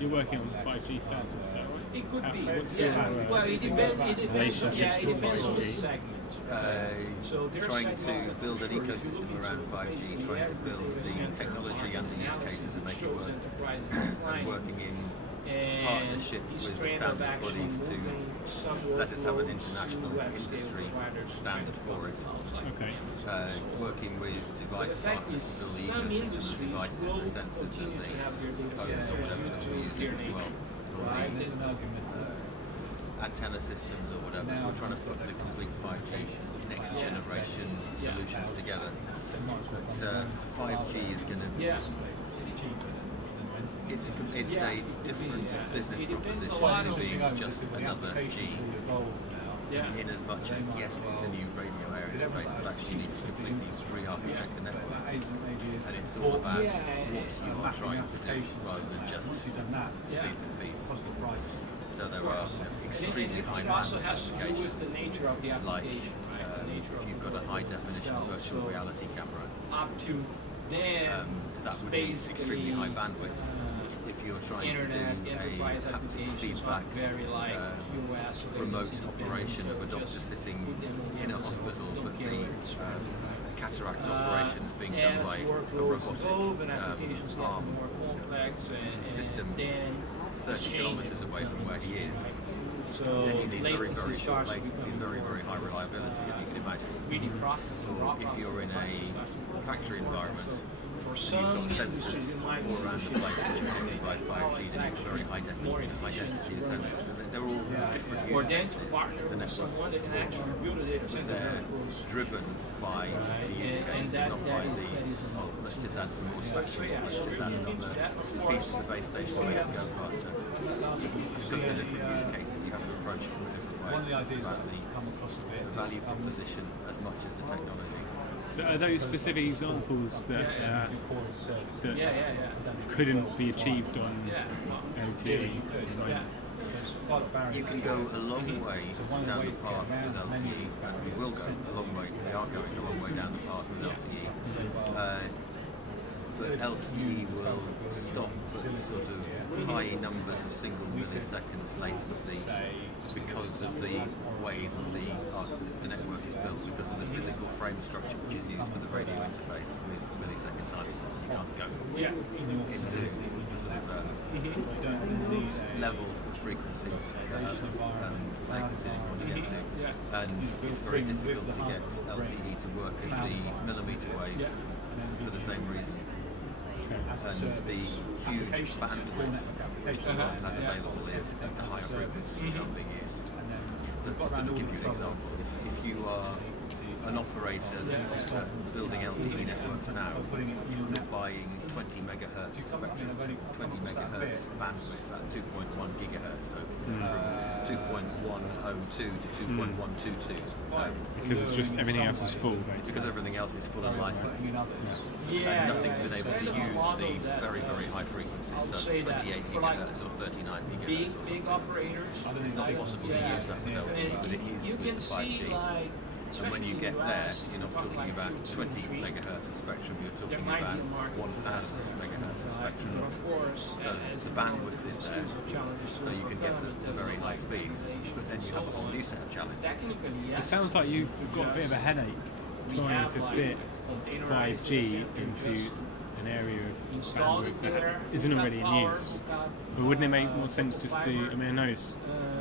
You're working on 5G standards, so it could be. What's your Well, it depends on the segment. So trying to build an ecosystem around 5G, trying to build the technology and the use cases and make it work, and working in partnership with the standards bodies to let us have an international industry standard for it. Okay. Working with device partners to build the ecosystem of devices, the sensors and the phones or whatever that we're using as well. Antenna systems or whatever, so we're trying to put the complete 5G next generation solutions together. But 5G is going to be, it's a different business proposition to being just another G, in as much as yes, it's a new radio area interface, but actually you need to completely re-architect the network, and it's all about what you are trying to do rather than just speeds and feeds. So there are extremely high bandwidth applications, like if you've got a high definition virtual reality camera, that would be extremely high bandwidth. If you're trying to do a haptic feedback remote operation of a doctor sitting in a hospital, but the cataract operation is being done by a robotic arm system 30 kilometers away from where he is, then you need very, very short latency and very, very high reliability, as you can imagine. Or if you're in a factory environment, you've got sensors all around the place generated by 5G, then it's very high density sensors. They're all different use cases. The network they're driven by the use case and not by the, oh, let's just add some more spectrum, let's just add another piece to the base station to make it go faster. Because of the different use cases, you have to approach it from a different way. It's about the value proposition as much as the technology. So are those specific examples that couldn't be achieved on LTE? You can go a long way down the path with LTE, and we will go a long way, we are going a long way down the path with LTE. But LTE will stop at sort of high numbers of single milliseconds latency because of the way that the network is built, because of the physical frame structure which is used for the radio interface with millisecond time slots. You can't go into the sort of level of frequency latency that you want to get to, and it's very difficult to get LTE to work at the millimeter wave for the same reason. And the huge bandwidth which the world has available is at the higher frequencies which aren't being used. So to give you an example, if you are an operator that's building LTE networks now, you're buying 20 megahertz spectrum, 20 megahertz bandwidth at 2.1 gigahertz, so from 2.102 to 2.122. Because it's just everything else is full, basically. Because everything else is full and licensed. And nothing's been able to use the very, very high frequencies, so 28 gigahertz or 39 gigahertz or something. It's not possible to use that with LTE, but it is with the 5G. And when you get there, you're not talking about 20 megahertz of spectrum, you're talking about 1,000 megahertz of spectrum. So the bandwidth is there, so you can get the very high speeds, but then you have a whole new set of challenges. It sounds like you've got a bit of a headache trying to fit 5G into an area of bandwidth that isn't already in use. But wouldn't it make more sense just to, I mean, I know it's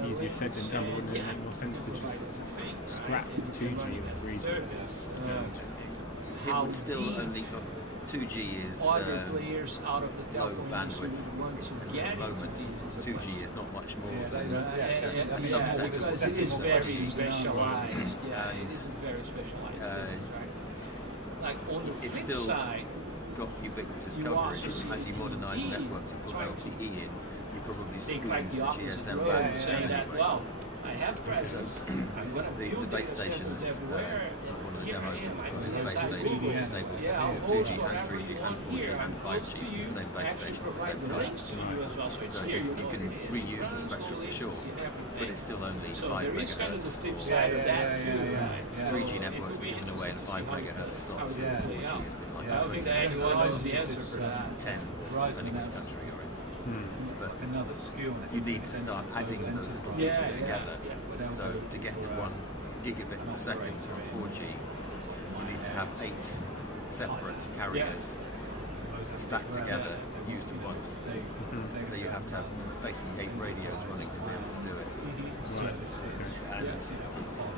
easier said than done, but wouldn't it make more sense to just scrap 2G and 3G? It would still only, 2G is low bandwidth at the moment. 2G is not much more than a subset of it is very specialized. It's still got ubiquitous coverage. As you modernise the network to put LTE in, you probably squeeze the GSM band anyway. So the base stations, one of the demos that we've got is a base station which is able to do 2G and 3G and 4G and 5G from the same base station at the same time. So you can reuse the spectrum for sure, but it's still only 5 megahertz. 3G networks being given away in 5 megahertz slots. 4G has been like 20 megahertz, 10, depending which country you're in. you need to start adding those little pieces together. So to get to 1 gigabit per second on 4G, you need to have 8 separate carriers stacked together and used at once. So you have to have basically 8 radios running to be able to do it. And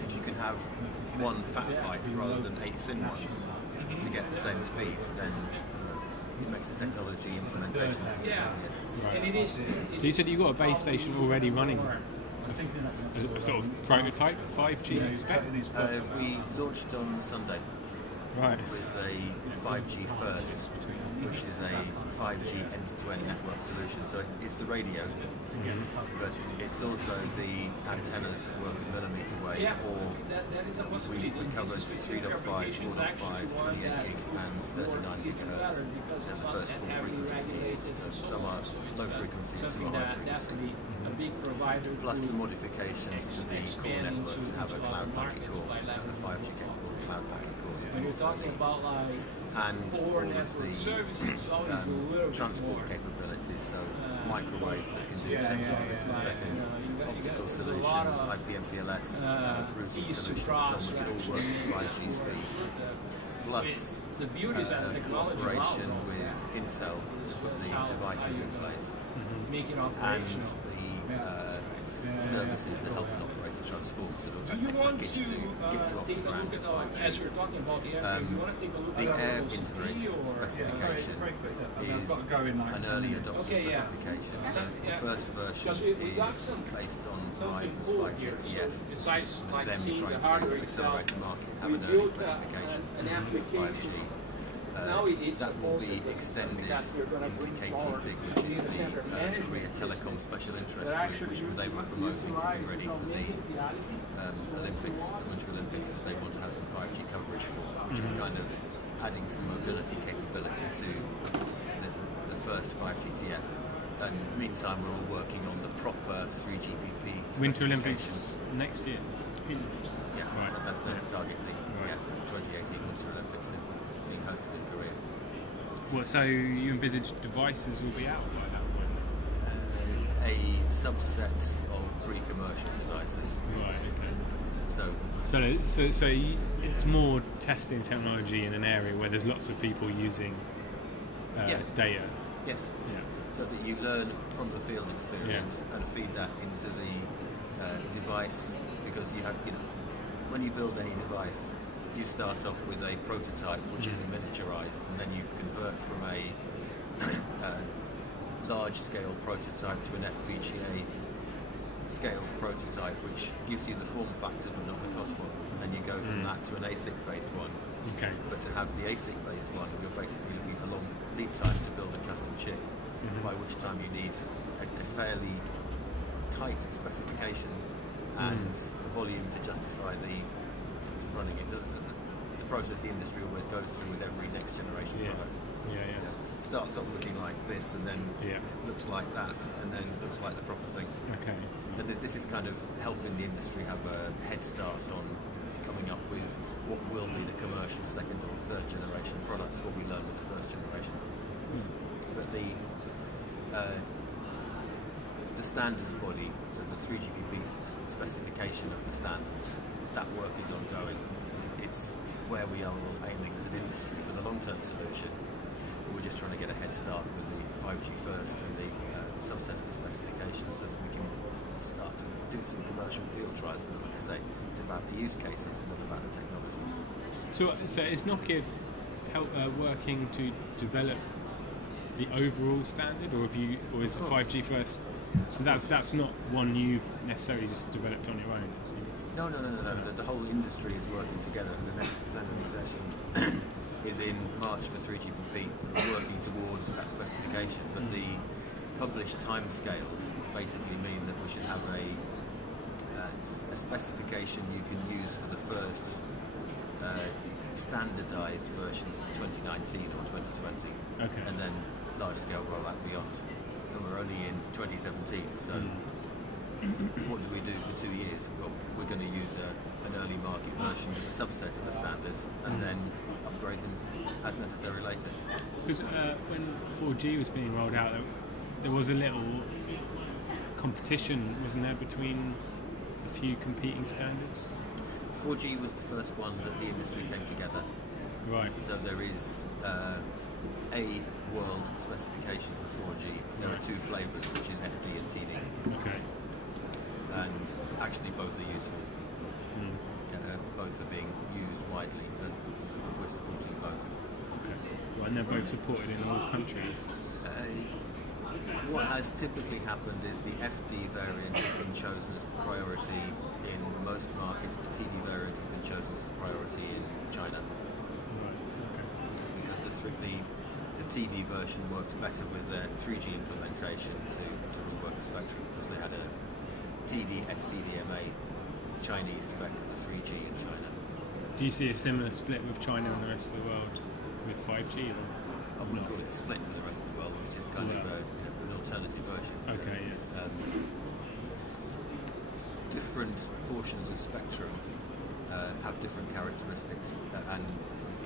if you can have 1 fat pipe rather than 8 thin ones to get the same speed, then it makes the technology implementation easier. Right. So you said you got a base station already running a sort of prototype 5G spec? We launched on Sunday with a 5G first, which is a 5G end-to-end network solution. So it's the radio, but it's also the antennas that work in millimeter wave, or we cover 3.5, 4.5, 28 gig and 39 gigahertz as the first 4 frequencies. So some are low frequency, some are high frequency. Plus the modifications to the core network to have a cloud packet core, a 5G capable cloud packet core. When you're talking about like and all of the transport capabilities, so microwave that can do 10 gigabits per second, optical solutions, IP/MPLS routing solutions, so we can all work at 5G speed. Plus cooperation with Intel to put the devices in place, and the services that help an operator transform to the package to get you off the ground at 5G. The air interface specification is an early adopter specification. So the first version is based on Verizon's 5G TF, them trying to accelerate the market, have an early specification for 5G. That will be extended into KT-SIG, which is the Korea Telecom Special Interest Group, which they were promoting to be ready for the Olympics, Winter Olympics, that they want to have some 5G coverage for, which is kind of adding some mobility capability to the first 5G TF. And meantime, we're all working on the proper 3GPP Winter Olympics next year? Yeah, right. That's the target. Yeah, 2018 Winter Olympics being hosted in Korea. What, so you envisage devices will be out by that point? A subset of pre-commercial devices. Right, okay. So it's more testing technology in an area where there's lots of people using data. Yes. Yeah. So that you learn from the field experience and feed that into the device, because you have, when you build any device, you start off with a prototype which is miniaturized, and then you convert from a large-scale prototype to an FPGA scale prototype, which gives you the form factor but not the cost model, and then you go from that to an ASIC-based one. Okay. But to have the ASIC-based one, you're basically looking at a long lead time to build a custom chip, by which time you need a fairly tight specification and the volume to justify running it. The process the industry always goes through with every next generation product. Starts off looking like this, and then looks like that, and then looks like the proper thing. Okay. And this is kind of helping the industry have a head start on coming up with what will be the commercial second or third generation products, what we learned with the first generation. But the standards body, so the 3GPP specification of the standards, that work is ongoing. It's where we are all aiming as an industry for the long-term solution. But we're just trying to get a head start with the 5G first and the subset of the specifications, so that we can start to do some commercial field trials. Because, like I say, it's about the use cases and not about the technology. So is Nokia working to develop the overall standard, or is 5G first? So that's not one you've necessarily just developed on your own. No. The whole industry is working together, and the next plenary session is in March for 3GPP. We're working towards that specification, but the published timescales basically mean that we should have a specification you can use for the first standardized versions of 2019 or 2020, and then large-scale rollout beyond. And we're only in 2017, so what do we do for 2 years? Well, we're going to use an early market version of a subset of the standards, and then upgrade them as necessary later. Because when 4G was being rolled out, there was a little competition, wasn't there, between a few competing standards? 4G was the first one that the industry came together. Right. So there is a world specification for 4G. There are two flavours, which is FD and TD. Okay. And actually both are useful. Both are being used widely, but we're supporting both. Okay. Well, and they're both supported in all countries. What has typically happened is the FD variant has been chosen as the priority in most markets. The TD variant has been chosen as the priority in China. Right. Okay. Because the TD version worked better with their 3G implementation to rework the spectrum, because they had a TD SCDMA Chinese spec for 3G in China. Do you see a similar split with China and the rest of the world with 5G? Or? I wouldn't call it a split with the rest of the world. It's just kind of an alternative version. Okay. Yes. Different portions of spectrum have different characteristics, and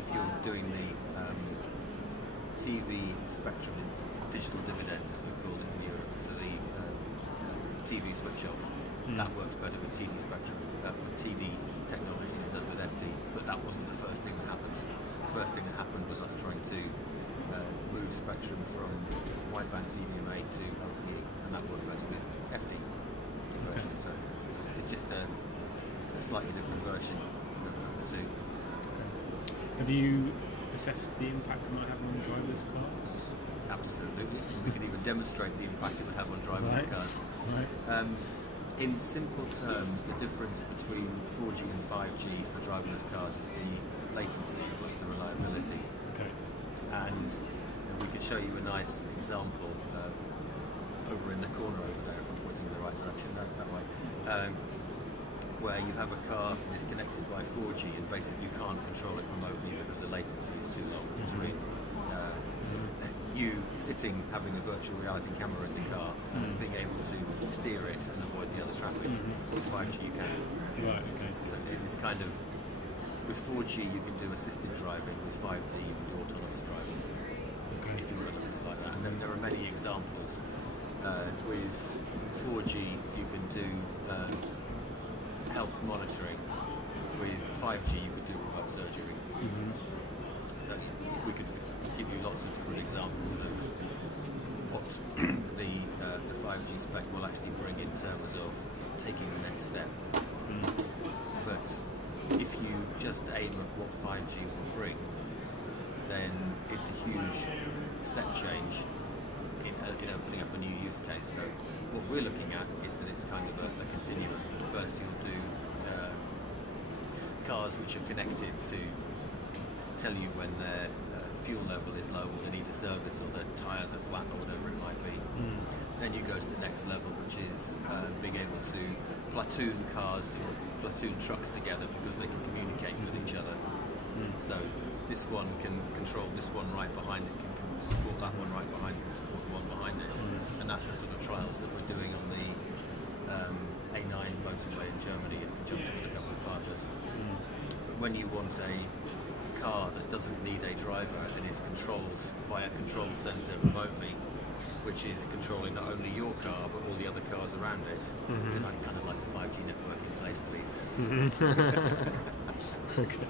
if you're doing the TV spectrum digital dividend, as we call it in Europe, for the TV switch off, that works better with TD spectrum, with TD technology than it does with FD. But that wasn't the first thing that happened. The first thing that happened was us trying to move spectrum from wideband CDMA to LTE, and that worked better with FD version. Okay. So it's just a slightly different version of the two. Okay. Have you assessed the impact it might have on driverless cars? Absolutely. We could even demonstrate the impact it would have on driverless cars. Right. In simple terms, the difference between 4G and 5G for driverless cars is the latency plus the reliability. Okay. And we could show you a nice example over in the corner over there, if I'm pointing in the right direction. That's that way. Where you have a car that is connected by 4G, and basically you can't control it remotely because the latency is too long between you sitting having a virtual reality camera in the car and being able to steer it and avoid the other traffic. With 5G you can. Right, okay. So it is kind of, with 4G you can do assisted driving, with 5G you can do autonomous driving. Okay. If you want to look at it like that. And then there are many examples. With 4G you can do health monitoring. With 5G you could do remote surgery. We could give you lots of different examples of what the 5G spec will actually bring in terms of taking the next step. But if you just aim at what 5G will bring, then it's a huge step change in opening up a new use case. So what we're looking at is that it's kind of a continuum. First you'll do cars which are connected to tell you when their fuel level is low, or they need a service, or their tyres are flat, or whatever it might be. Then you go to the next level, which is being able to platoon cars or platoon trucks together because they can communicate with each other. So this one can control this one right behind it, can support that one right behind it, can support the one behind it. And that's the sort of trials that we're doing on the A9 motorway in Germany in conjunction with a couple of partners. But when you want a car that doesn't need a driver and is controlled by a control centre remotely, which is controlling not only your car but all the other cars around it, then I'd kind of like the 5G network in place, please. Okay.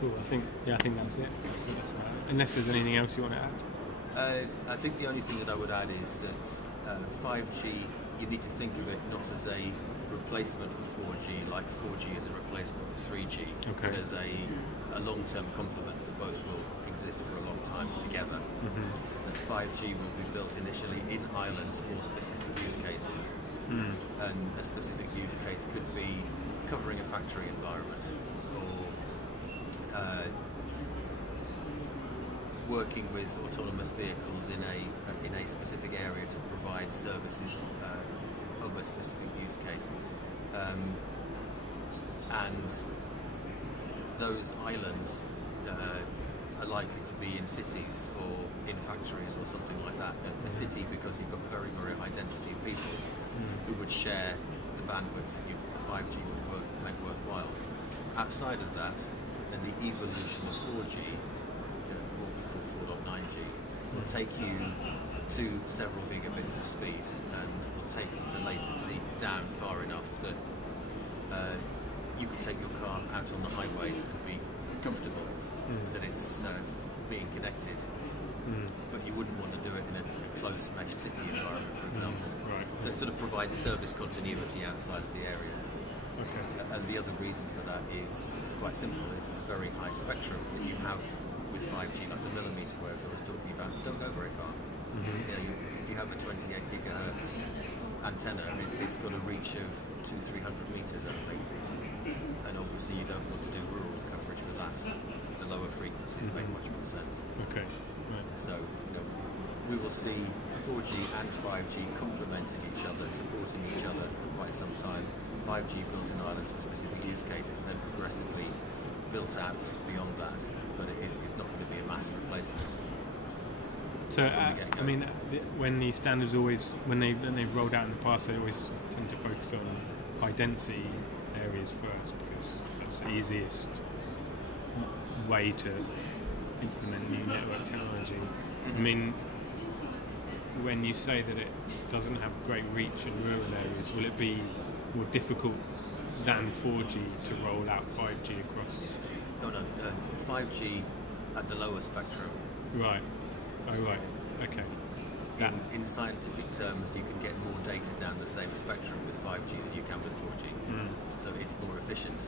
Cool. I think that's it. That's right. Unless there's anything else you want to add. I think the only thing that I would add is that 5G, you need to think of it not as a replacement for 4G, like 4G is a replacement for 3G. Okay. There's a long-term complement that both will exist for a long time together. And 5G will be built initially in islands for specific use cases. And a specific use case could be covering a factory environment, or working with autonomous vehicles in a specific area to provide services of a specific use case. And those islands are likely to be in cities or in factories or something like that. A city, because you've got very, very high density of people who would share the bandwidth that the 5G would make worthwhile. Outside of that, then the evolution of 4G, what we've called 4.9G, will take you to several gigabits of speed and will take the latency down far enough that you can take your car out on the highway and be comfortable that it's being connected, but you wouldn't want to do it in a close mesh city environment, for example. Right. So it sort of provides service continuity outside of the areas. Okay. And the other reason for that is it's quite simple. It's the very high spectrum that you have with 5G, like the millimeter waves I was talking about, don't go very far. If you have a 28 gigahertz antenna, it's got a reach of 200-300 meters only, and obviously you don't want to do rural coverage for that. The lower frequencies make much more sense. Okay. Right. So we will see 4G and 5G complementing each other, supporting each other for quite some time. 5G built in Ireland for specific use cases, and then progressively built out beyond that. But it's not going to be a mass replacement. So I mean, when these standards when they've rolled out in the past, they always tend to focus on high density areas first because that's the easiest way to implement new network technology. I mean, when you say that it doesn't have great reach in rural areas, will it be more difficult than 4G to roll out 5G across? No, 5G at the lower spectrum. Right. Oh, right. Okay. In scientific terms, you can get more data down the same spectrum with 5G than you can with 4G. So it's more efficient,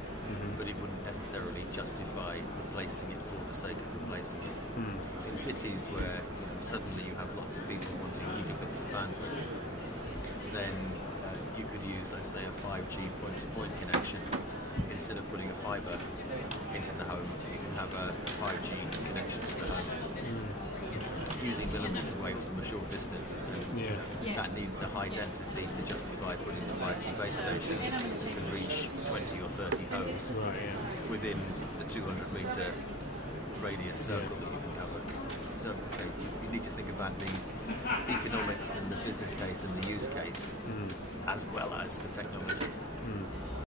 but it wouldn't necessarily justify replacing it for the sake of replacing it. In cities where suddenly you have lots of people wanting gigabits of bandwidth, then you could use, let's say, a 5G point-to-point connection. Instead of putting a fibre into the home, you can have a 5G connection to the home. Using millimeter waves from a short distance, and that needs a high density to justify putting the 5G base station. You can reach 20 or 30 homes within the 200-metre radius circle that you can cover. So you need to think about the economics and the business case and the use case, as well as the technology.